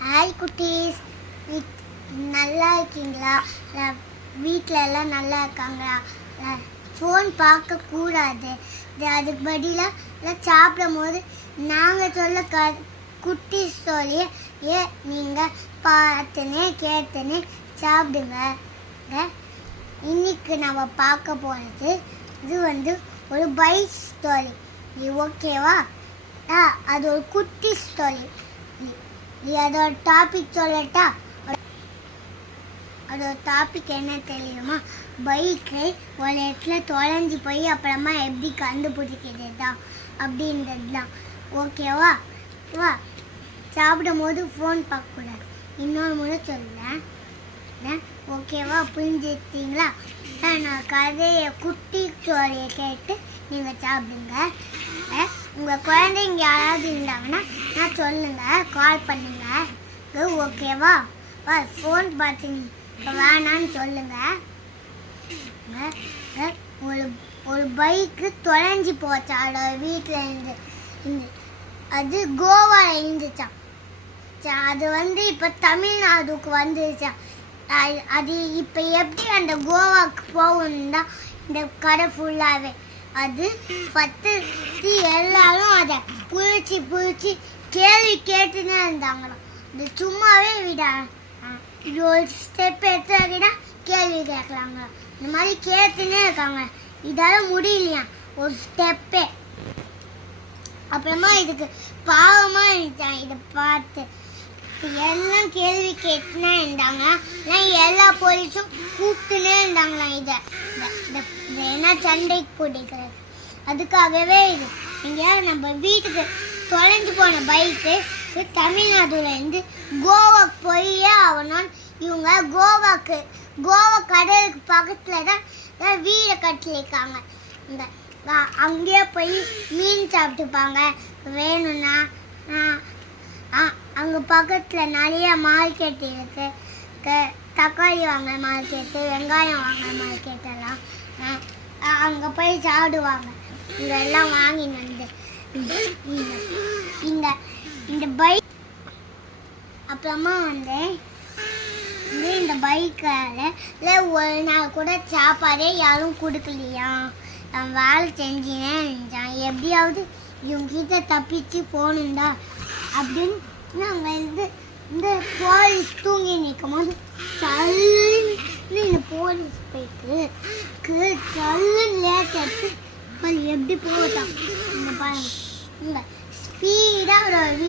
Hi குட்டீஸ், நல்லா இருக்கீங்களா? வீட்டில் எல்லாம் நல்லா இருக்காங்களா? ஃபோன் பார்க்கக்கூடாது, அதுக்கு பதிலாக சாப்பிடும் போது நாங்கள் சொல்ல குட்டீஸ் சொல்லி நீங்கள் பார்த்துன்னு கேட்டுன்னு சாப்பிடுங்க. இன்னைக்கு நம்ம பார்க்க போகிறது இது ஒரு பைக் ஸ்டோரி. ஓகேவா? அது ஒரு குட்டி ஸ்டோரி. அதோட டாபிக் சொல்லட்டா? அதோட டாபிக் என்ன தெரியுமா? பைக்கு ஒரு இடத்துல தொலைஞ்சி போய் அப்புறமா எப்படி கண்டுபிடிக்கிறது தான் அப்படின்றது தான். ஓகேவா? வா, சாப்பிடும் போது ஃபோன் பார்க்கக்கூடாது. இன்னொரு முறை சொல்லேன். ஓகேவா? புரிஞ்சுக்கிட்டீங்களா? நான் கதையை குட்டி ஸ்டோரியை கேட்டு நீங்கள் சாப்பிடுங்க. உங்கள் குழந்தைங்க யாராவது இருந்தாங்கன்னா நான் சொல்லுங்கள், கால் பண்ணுங்கள். ஓகேவா? ஃபோன் பார்த்தீங்க வேணான்னு சொல்லுங்கள். ஒரு பைக்கு தொலைஞ்சி போச்சா அதோட வீட்டில் இருந்து. அது கோவாவில் இருந்துச்சான். அது இப்போ தமிழ்நாடுக்கு வந்துருச்சா. அது இப்போ எப்படி அந்த கோவாவுக்கு போகணும் தான் இந்த கடை ஃபுல்லாகவே. அது பத்து எல்லாரும் அதை புழிச்சு கேள்வி கேட்டுன்னு இருந்தாங்களாம். இது சும்மாவே விட ஒரு ஸ்டெப் எடுத்துக்கிட்டா கேள்வி கேட்கலாங்க. இந்த மாதிரி கேட்டுன்னே இருக்காங்க. இதால் முடியலையா ஒரு ஸ்டெப்பே. அப்புறமா இதுக்கு பாவமாக இருந்துச்சான். இதை பார்த்து எல்லாம் கேள்வி கேட்டுனே இருந்தாங்க. எல்லா போலீஸும் கூப்பிட்டுனே இருந்தாங்களாம். இதை என்ன சண்டைக்கு பிடிக்கிறது. அதுக்காகவே இது இங்கே நம்ம வீட்டுக்கு தொலைஞ்சு போன பைக்கு தமிழ்நாடுலேருந்து கோவாக்கு போயே ஆகணும். இவங்க கோவா கடலுக்கு பக்கத்தில் தான் வீடை கட்டியிருக்காங்க. இந்த அங்கேயே போய் மீன் சாப்பிட்டுப்பாங்க. வேணும்னா அங்கே பக்கத்தில் நிறைய மார்க்கெட் இருக்குது. தக்காளி வாங்க மார்க்கெட்டு, வெங்காயம் வாங்க மார்க்கெட்டெல்லாம் அங்கே போய் சாப்பிடுவாங்க. இதெல்லாம் வாங்கின்னு வந்து இந்த பைக் அப்புறமா இந்த பைக்கால் ஒரு நாள் கூட சாப்பாடே யாரும் கொடுக்கலையா. நான் வேலை செஞ்சினே நினச்சான். எப்படியாவது இவங்கிட்ட தப்பிச்சு போகணுண்டா அப்படின்னு நாங்கள் இந்த போலீஸ் தூங்கி நிற்கும் போது சல்லுன்னு இந்த போலீஸ் பைக்கு சல்லுன்னு லேட் எடுத்து எப்படி போகட்டான். இந்த பாருங்க, இந்த ஸ்பீடாக ஒரு